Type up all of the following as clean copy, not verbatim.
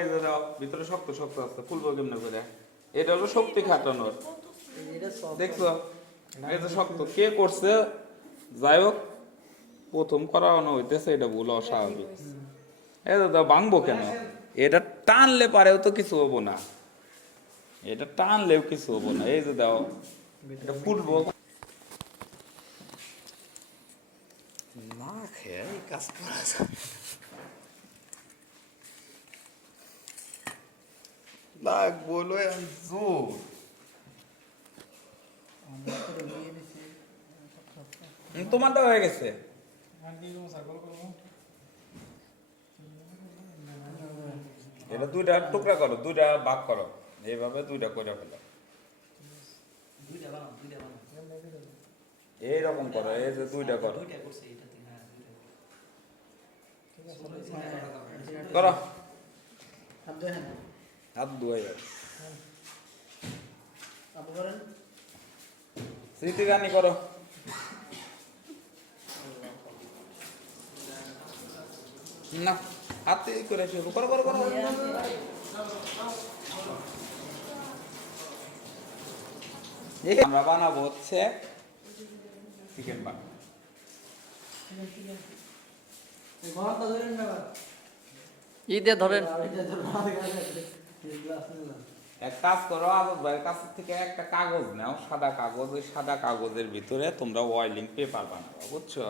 এই যে দাও, ভিতরে শক্ত শক্ত আছে, ফুলবো কেমনে করে? এটা হলো শক্তি খাটানোর, দেখছো? এই যে শক্ত কে করছে, যাই হোক প্রথম করানো হইতেছে, এটা ভুল অস্বাভাবিক। এই যে দাও, ভাঙবো কেন? এটা টানলে পারেও তো কিছু হবো না, এটা টানলেও কিছু হবো না। এই যে দাও, এটা ফুলবো না, খেয়ে এই কাজ করা যায় না, বলো জোর। তোমারটা হয়ে গেছে, এটা দুইটা টুকরা করো, দুইটা ভাগ করো, এইভাবে দুইটা করে ফেলো, এইরকম করো, এই যে দুইটা করো, করো, হাত ধুয়ে যাবে, স্মৃতি গানি করো, না হাতে করে শুরু করো, করো করো। আমরা বানাবো হচ্ছে চিকেন বানাবো। ঈদে ধরেন এক কাজ করো, আবদ ভাইয়ের কাছ থেকে একটা কাগজ নাও, সাদা কাগজ, ওই সাদা কাগজের ভিতরে তোমরা অয়েলিং পেপার বানাবো, বুঝছো?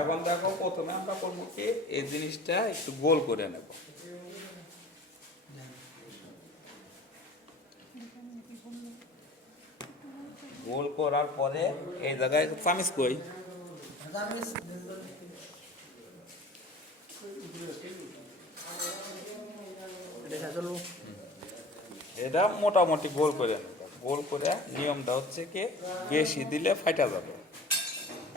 এখন দেখো, প্রথমে আমরা করবো কি, এই জিনিসটা একটু গোল করে নেব, গোল করার পরে এই জায়গায় চামিচ কই, এটা মোটামুটি গোল করে নেব। গোল করে নিয়মটা হচ্ছে কি, বেশি দিলে ফাটা যাবে,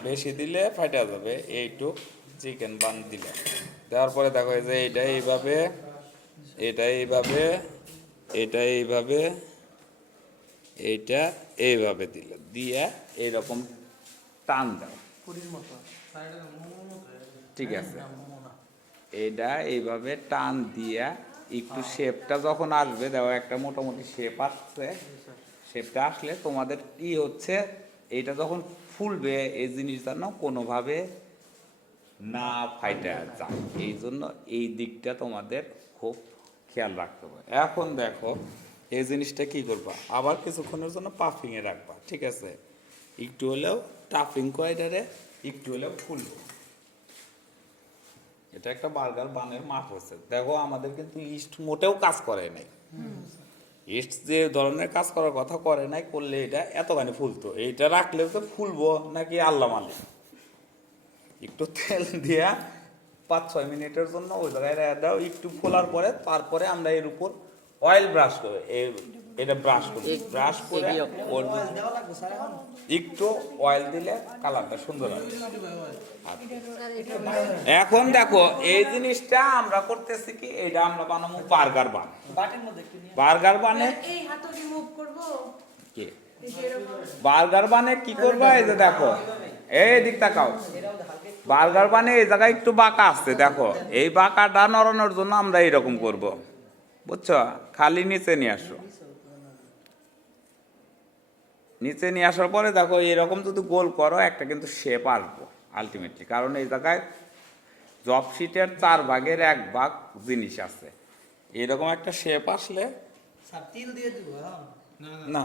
বেশি দিলে ফাটা যাবে, এইটুক চিকেন বান দিলে, দেওয়ার পরে দেখো এই যে এইটা এইভাবে, এটা এইভাবে, এটা এইভাবে, এইটা এইভাবে দিলে, দিয়ে এইরকম টান দাও, ঠিক আছে? এইটা এইভাবে টান দিয়া একটু শেপটা যখন আসবে, দেখো একটা মোটামুটি শেপ আসছে, শেপটা আসলে তোমাদের কি হচ্ছে, এইটা যখন ফুলবে এই জিনিস যেন কোনোভাবে না ফাইটা যায়, এই জন্য এই দিকটা তোমাদের খুব খেয়াল রাখতে হবে। এখন দেখো এই জিনিসটা কি করবা, আবার কিছুক্ষণের জন্য পাফিংয়ে রাখবা, ঠিক আছে? একটু হলেও টাফিং কয়টারে একটু হলেও ফুলবে। এটা একটা বার্গার বানের মাপ হচ্ছে, দেখো আমাদের কিন্তু ইস্ট মোটেও কাজ করে নাই, ইস্ট যে ধরনের কাজ করার কথা করে নাই, করলে এটা এতখানি ফুলতো, এইটা রাখলেও তো ফুলবো নাকি আল্লাহ মালিক। একটু তেল দিয়া 5-6 মিনিটের জন্য ওই জায়গায় রেখে দাও, একটু ফোলার পরে তারপরে আমরা এর উপর অয়েল ব্রাশ করবো, এটা ব্রাশ করবো, ব্রাশ করে ওর একটু অয়েল দিলে কালারটা সুন্দর হবে। এখন দেখো এই জিনিসটা আমরা করতেছি কি, এটা আমরা বানাবো বার্গার বান, বার্গার বানে কি, বার্গার বানে কি করবো, এই যে দেখো এই দিক তাকাও, বার্গার বানে এই জায়গায় একটু বাঁকা আসছে, দেখো এই বাঁকাটা নড়ানোর জন্য আমরা এইরকম করব, বুঝছো? খালি নিচে নিয়ে আসো, নিচে নিয়ে আসার পরে দেখো এরকম যদি গোল করো একটা কিন্তু শেপ আসবো আলটিমেটলি, কারণ এই জায়গায় জব শিটের 4 ভাগের 1 ভাগ জিনিস আছে, এরকম একটা শেপ আসলে না,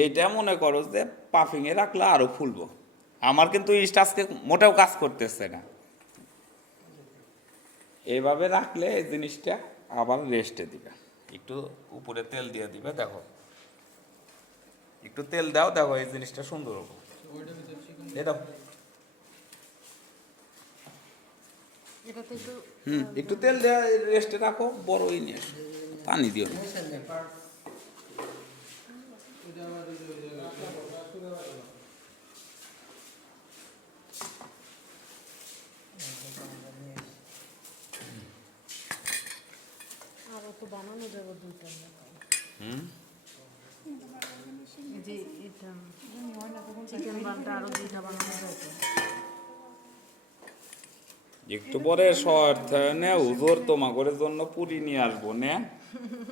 এইটা মনে করো যে পাফিংয়ে রাখলে আরো ফুলবো। আমার কিন্তু ইস্ট আজকে মোটেও কাজ করতেছে না, এইভাবে রাখলে এই জিনিসটা আবার রেস্টে দিবে, একটু উপরে তেল দিয়ে দিবে, দেখো একটু তেল দাও, দেখো এই জিনিসটা সুন্দর হবে, দাও একটু তেল দেওয়া রেস্টে রাখো, বড়ই নিয়ে আসো, পানি দিও না। বানানো যাবে দুইটা, যে এটা চিকেন বানটা আরো দুইটা বানানো যাবে। একটু পরে শহরে হুজুর তোমাদের জন্য পুরি নিয়ে আসবো নে,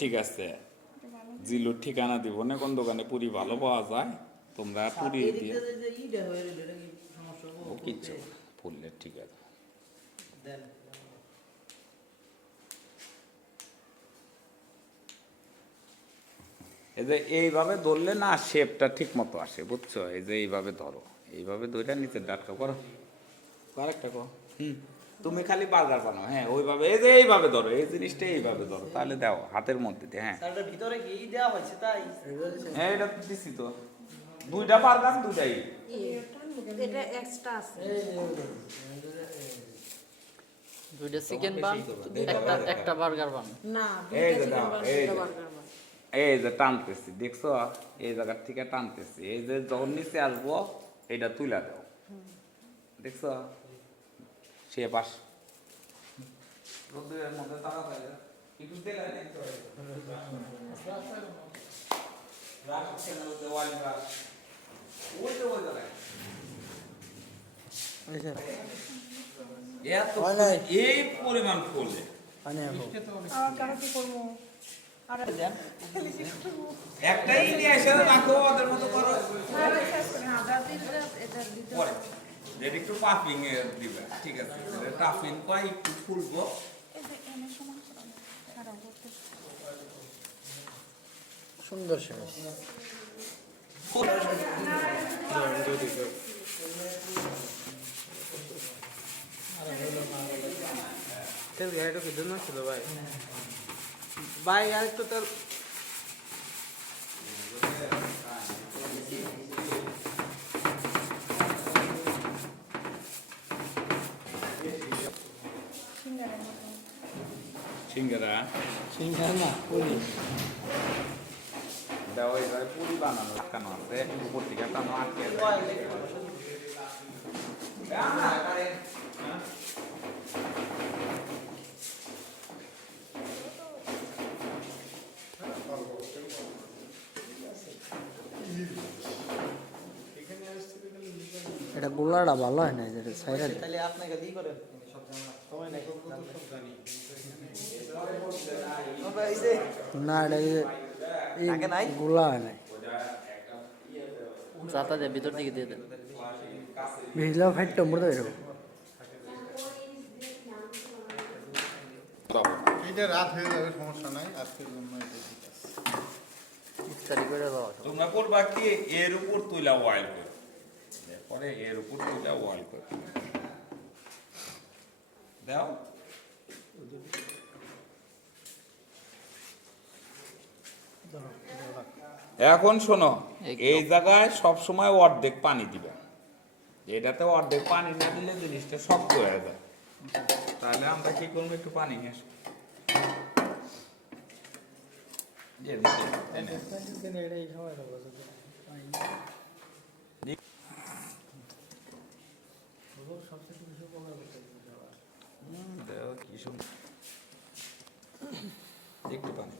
ঠিক আছে? জিলুর ঠিকানা দিব না কোন দোকানে পুরি ভালো পাওয়া যায়, তোমরা পুরি দিয়ে ও কিচ্ছু না, ফুললে ঠিক আছে। এই যে এইভাবে ধরলে না শেপটা ঠিক মতো আসে, বুঝছো? এই যে এইভাবে ধরো, এইভাবে ধরে নিচের ডাটকা করো, আরেকটা করো। তুমি খালি বার্গার বানাও, হ্যাঁ ওইভাবে, এই যে এইভাবে ধরো, এই জিনিসটা এইভাবে ধরো, তাহলে দাও হাতের মধ্যে দিয়ে, হ্যাঁ স্যারটার ভিতরে কি দেওয়া হয়েছে তাই? হ্যাঁ এটা তো দিছি তো, দুইটা বার্গার দুইটাই। এটা এক্সট্রা আছে। দুইটা চিকেন বান, একটা বার্গার বান। না, এই দুইটা যে দাও, চিকেন বার্গার, এই দুইটা যে। বার্গার বান। এই যে টানতেছি, দেখছো? এই জায়গার থেকে টানতেছি, এই যে যখন নিচে আসবো এটা তুইলা দাও, দেখছো? সে পাশ রোদের মধ্যে তাড়াতাড়ি একটু তেল এনে দিতে হবে। রাখ চ্যানেল দেওয়াল রাখ, ওই যে ওই জায়গায় এত এই পরিমাণ ফুলে একটাই নিয়ে এসে রাখো, ওদের মতো করো পরে, যেটা একটু পাফিং এ দিবে, ঠিক আছে? টাফিং কয় একটু ফুলবো, সুন্দর শেষ। তেল গাড়িটা কিধর না ছিল ভাই? ভাই আর একটু তেল। সিঙ্গারা সিঙ্গারা না পুরি। দেওয়া যায়, পুরি বানানো আটকানো আছে, উপর থেকে টানো আটকে এটা গোলাটা ভালো হয় না, যেটা সাইডে তাহলে আপনাকে দিয়ে করে না, এটা আগে নাই? গোলা হয় না। যাতা দিয়ে ভিতর দিকে দিয়ে দেন। ভিজলেও ফাইটটা মরে এরকম। এটা রাত হয়ে যাবে, সমস্যা নাই, আজকের জন্য এটা ঠিক আছে। ইফতারি করে দেওয়া। তোমরা করবা কি, এর উপর তুইলা ওয়াইল করে, পরে এর উপর তুইলা ওয়াইল করে দাও। এখন শোনো, এই জায়গায় সব সময় অর্ধেক পানি দিবে, এটাতে অর্ধেক পানি না দিলে জিনিসটা শক্ত হয়ে যায়। তাহলে আমরা কি করবো, একটু পানি নিয়ে আসবো। একটু পানি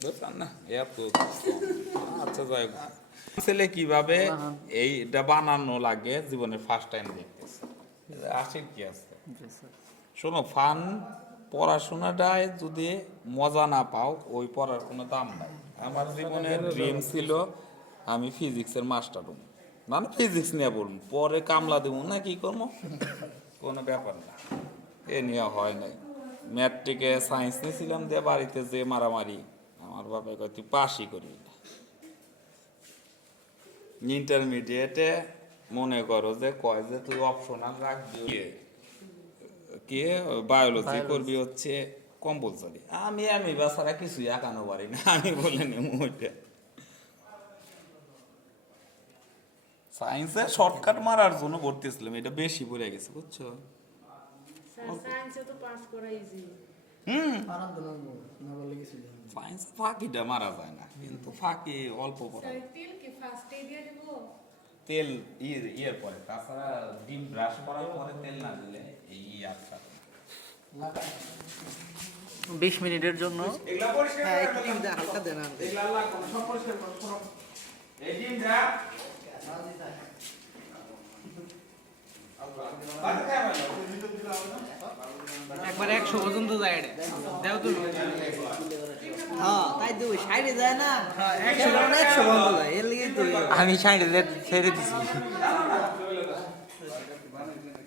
বুঝলাম না, এত আচ্ছা যাই হোক। ছেলে কিভাবে এইটা বানানো লাগে জীবনের ফার্স্ট টাইম দেখতেছে, আসে কি আছে। শোনো, ফান পড়াশোনাটায় যদি মজা না পাও, ওই পড়ার কোনো দাম নাই। আমার জীবনের ড্রিম ছিল আমি ফিজিক্সের মাস্টার হব, মানে ফিজিক্স নিয়ে পড়ব, পরে কামলা দেবো না কি করবো, কোনো ব্যাপার না। এ নিয়ে হয় নাই। ম্যাট্রিকে সায়েন্স নিয়েছিলাম, দিয়ে বাড়িতে যে মারামারি, আমার বাবা কয় তুই পাসই করি। ইন্টারমিডিয়েটে মনে করো যে কয় যে তুই অপশনাল রাখবি, কি বায়োলজি করবি হচ্ছে কম্পালসারি। আমি বাসারা কিছুই আঁকানো পারি না, আমি বলে নেবো ওইটা। সায়েন্সে শর্টকাট মারার জন্য ভর্তি ছিলাম, এটা বেশি পড়ে গেছে, বুঝছো? সায়েন্সে তো পাস করা ইজি। সায়েন্স ফাঁকিটা মারা যায় না, কিন্তু ফাঁকি অল্প পড়ে। তেল কি ফার্স্টে দিয়ে দেব? তেল ইয়ের পরে, তাছাড়া ডিম ব্রাশ করার পরে তেল না দিলে এই আচ্ছা 20 মিনিটের জন্য এগুলা পরিষ্কার হ্যাঁ, করে একটু ফেললাম। ডিম হালকা দেন আর এগুলা লাগবে না, সব পরিষ্কার করো, সব। এই ডিমটা একবার 100 পর্যন্ত যায় এটা দাও তুমি হ্যাঁ তাই তো সাইডে যায় না 100 বন্ধ যায় এর লিগে তো আমি 60 ছেড়ে দিছি